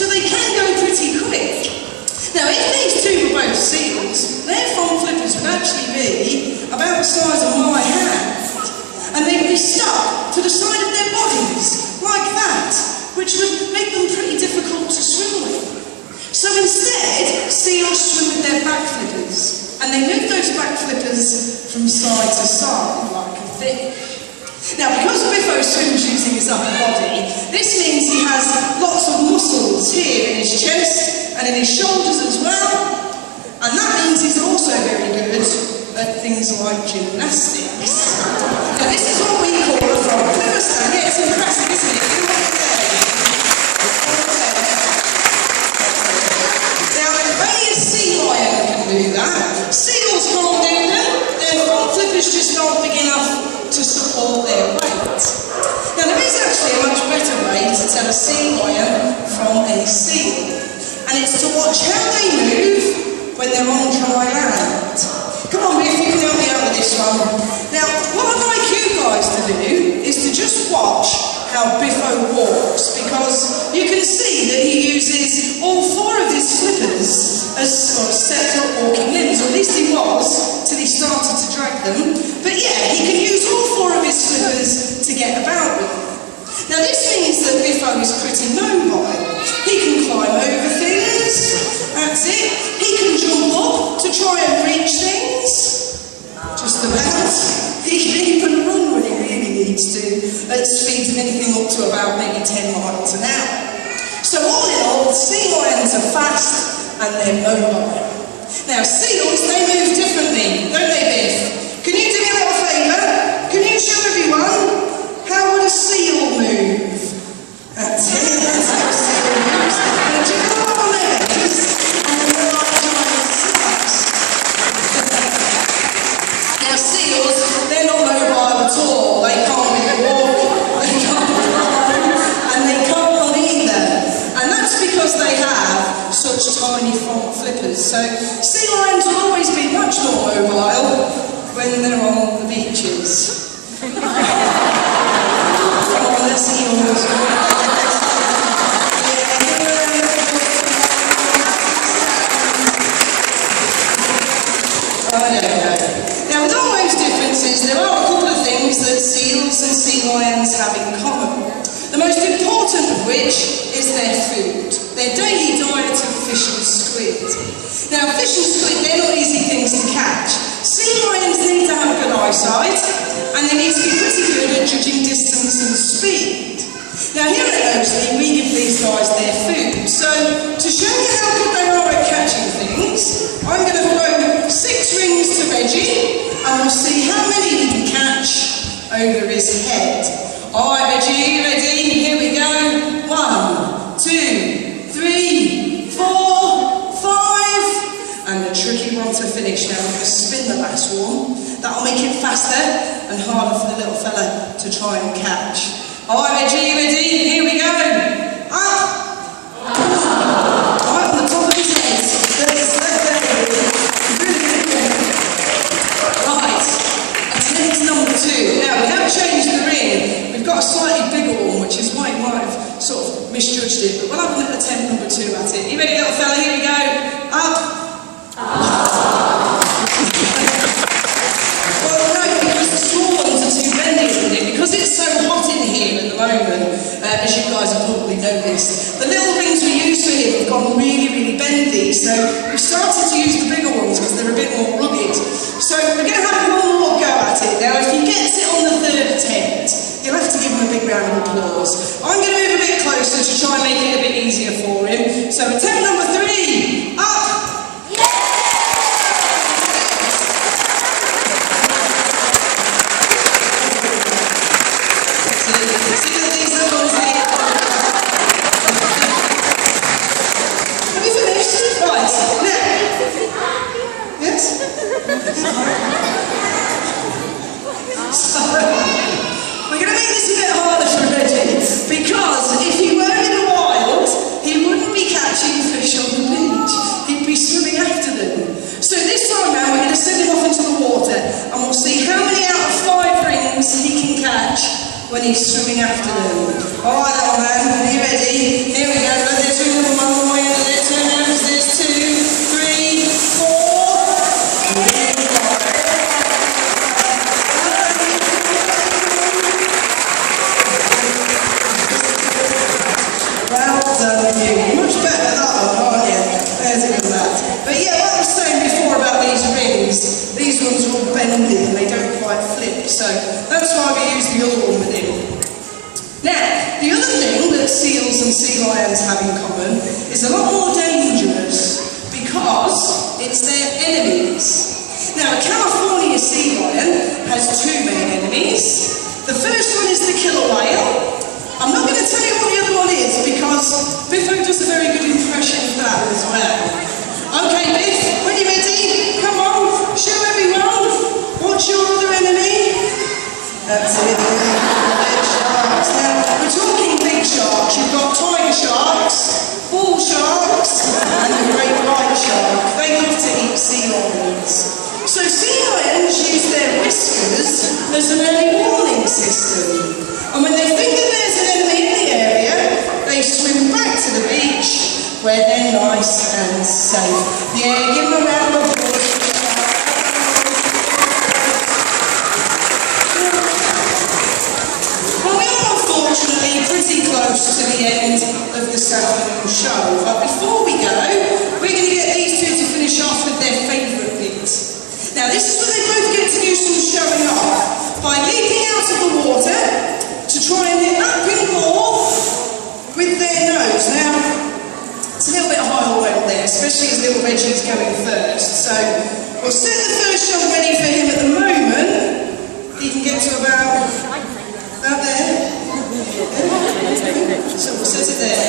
so they can go pretty quick. Now, if these two were both seals, their front flippers would actually be about the size of my hand, and they'd be stuck to the side of their bodies, like that, which would make them pretty difficult to swim with. So instead, seals swim with their back flippers, and they move those back flippers from side to side, like a fish. Now, because Biffo swims using his upper body, this means he has lots of muscles here in his chest and in his shoulders as well, and that means he's also very good at things like gymnastics. Now, this is what we call a front flipper stand. Yeah, it's impressive, isn't it? Now, only a sea lion can do that. Seals can't do that. Their front flippers just aren't big enough to support their weight. Now, there is actually a much better way to tell a sea lion from a seal, and it's to watch how they move when they're on dry land. Come on, Biff, you can help me out with this one. Now, what I'd like you guys to do is to just watch how Biffo walks, because you can see that he uses all four of his flippers as sort of separate walking limbs, or at least he was, till he started to drag them. But yeah, he can use all four of his flippers to get about with them. Now, this means that Biffo is pretty mobile. He can climb over things, that's it. He can jump up to try and reach things, just about. He can even run when he really needs to, at speeds of anything up to about maybe 10 miles an hour. So all in all, sea lions are fast and they're mobile. Now, seals, they move differently, don't they, Biff? Can you do me a little favour? Can you show everyone how would a seal move? That's it, that's how a seal moves. Now, do you know what on legs? And they're like giant slugs. Now, seals, they're not mobile at all. They can't really walk, they can't fly, and they can't run either. And that's because they have such tiny front flippers. So, sea lions will always be much more mobile when they're on the beaches. Now, with all those differences, there are a couple of things that seals and sea lions have in common. The most important of which is their food, their daily diet of fish and squid. Now, fish and squid, they're not easy things to catch. Sea lions need to have good eyesight, and they need to be pretty good at judging distance and speed. Now, here at Oakley, we give these guys their food. So, to show you how good they are at catching things, I'm going to throw 6 rings to Reggie, and we'll see how many he can catch over his head. All right, Reggie, are you ready? Here we go. 1, 2, 3, 4, 5. And a tricky one to finish. Now, I'm going to spin the last one. That'll make it faster and harder for the little fella to try and catch. All right, Reggie, are you ready? Here we go. Up. Right on the top of his head. Right. Attempt number 2. Now, we have changed the ring. We've got a slightly bigger one, which is why you might have sort of misjudged it. But we'll have attempt number 2 at it. You ready, little fella? Here we go. Up. Well, no, because the small ones are too bendy, isn't it? Because it's so hot in here at the moment, as you guys have probably noticed. The little rings we use for him have gone really, really bendy, so we've started to use the bigger ones because they're a bit more rugged. So we're going to have one more go at it. Now, if he gets it on the 3rd attempt, you'll have to give him a big round of applause. I'm going to move a bit closer to try and make it a bit easier for him. So attempt number 3, up! Catching fish is a lot more dangerous because it's their enemies. Now, a California sea lion has two main enemies. The first one is the killer whale. I'm not going to tell you what the other one is because Biffo does a very good impression of that as well. Okay, Biff, when you're ready, come on, show everyone. What's your other enemy? That's it, big sharks. Now, we're talking big sharks. You've got tiger sharks, bull sharks, and the great white shark. They love to eat sea lions. So sea lions use their whiskers as an early warning system. And when they think that there's an enemy in the area, they swim back to the beach where they're nice and safe. Yeah, give them a round of applause. Well, we are unfortunately pretty close to the end of this afternoon show. But before we go, we're going to get these two to finish off with their favourite bit. Now, this is where they both get to do some showing off by leaping out of the water to try and hit that pink ball with their nose. Now, it's a little bit high all over there, especially as little Reggie's going first. So, we'll set the first jump ready for him at the moment. He can get to about there. So we'll set it there.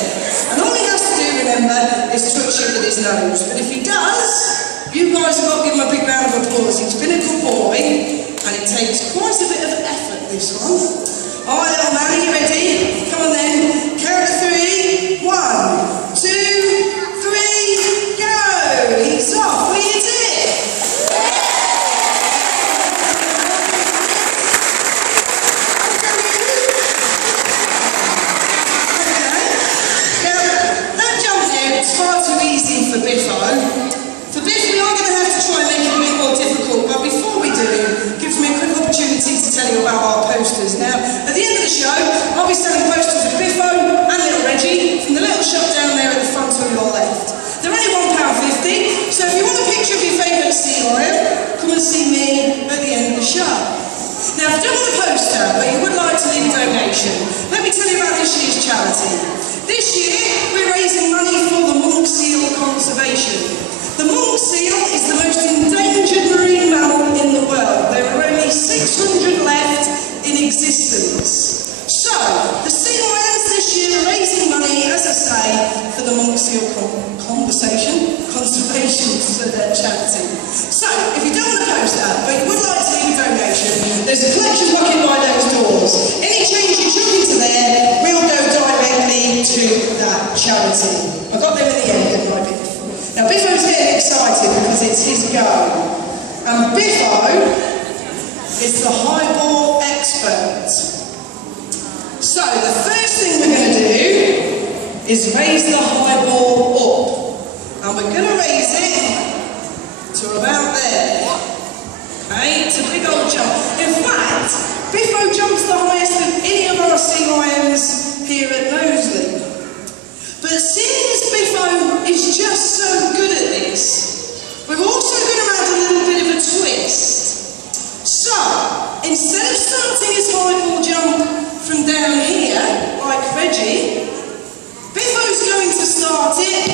And all he has to do, remember, is touch it with his nose. But if he does, you guys have got to give him a big round of applause. He's been a good boy, and it takes quite a bit of effort, this one. All right, little man, are you ready? Come on then. Count to 3. 1, 2, 3, go! He's off. We hit it. Okay. Now, that jump there was far too easy for Biffo. For Biff, we are going to have to try and make it a bit more difficult, but before we do, it gives me a quick opportunity to tell you about our posters. Now, at the end of the show, I'll be selling posters of Biffo and little Reggie from the little shop down there at the front on your left. They're only £1.50, so if you want a picture of your favourite sea lion, come and see me at the end of the show. Now, if you don't want a poster, but you would like to leave a donation, let me tell you about this year's charity. This year, we're raising money for the monk seal conservation. The monk seal is the most endangered marine mammal in the world. There are only 600 left in existence. So, the sea lions this year are raising money, as I say, for the monk seal conservation for their charity. So, if you don't want to post that, but you would like to leave a donation, there's a collection bucket by those doors. Any change you chuck into there will go directly to that charity. I got them in the end, didn't I, Biff? Now, Biffo's getting excited because it's his go. And Biffo is the highball expert. So, the first thing we're going to do is raise the highball up. And we're going to raise it to about there. Okay, it's a big old jump. In fact, Biffo jumps the highest of any of our sea lions here at Knowsley. But seeing as Biffo is just so good at this, we're also going to add a little bit of a twist. So, instead of starting his highball jump from down here, like Reggie, Biffo's going to start it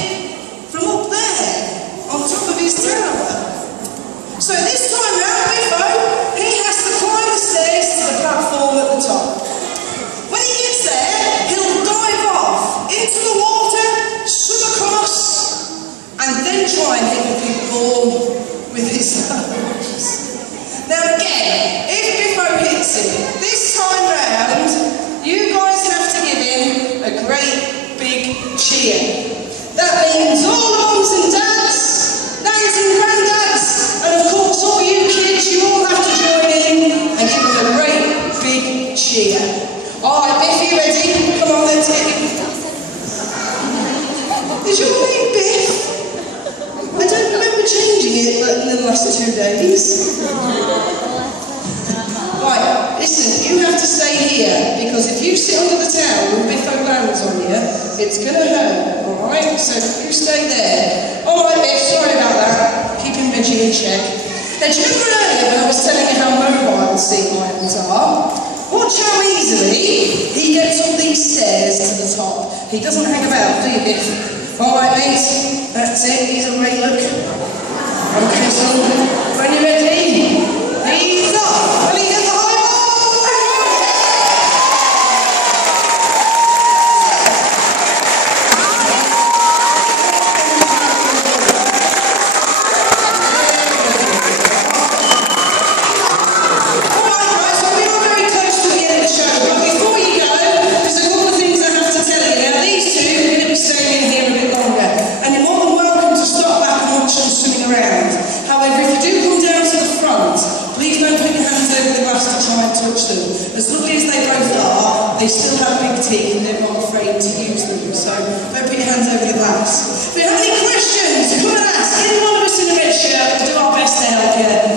from up there, on top of his tower. So this time round, Biffo, he has to climb the stairs to the platform at the top. When he gets there, he'll dive off into the water, swim across, and then try and hit the big ball with his nose. Now again, if Biffo hits it, this time round, you guys have to give him a great big cheer. That means all the mums and dads, nannies and granddads, and of course all you kids, you all have to join in and give him a great big cheer. Alright, Biff, you ready? Come on, let's get him. Is your name Biff? I don't remember changing it in the last 2 days. Right, listen, you have to stay here, because if you sit under the towel and Biffo lands on you, it's going to hurt, alright? So you stay there. Alright, Biff, sorry about that. Keeping Reggie in check. Now, do you remember earlier when I was telling you how mobile sea lions are? Watch how easily he gets up these stairs to the top. He doesn't hang about, do you, Biff? Alright, wait. That's it, he's away, look. Okay, so when you're ready, knees up, and he gets a high as lovely as they both are, they still have big teeth and they're not afraid to use them. So don't put your hands over the glass. If you have any questions, come and ask. Any one of us in a red shirt, we'll do our best to help you.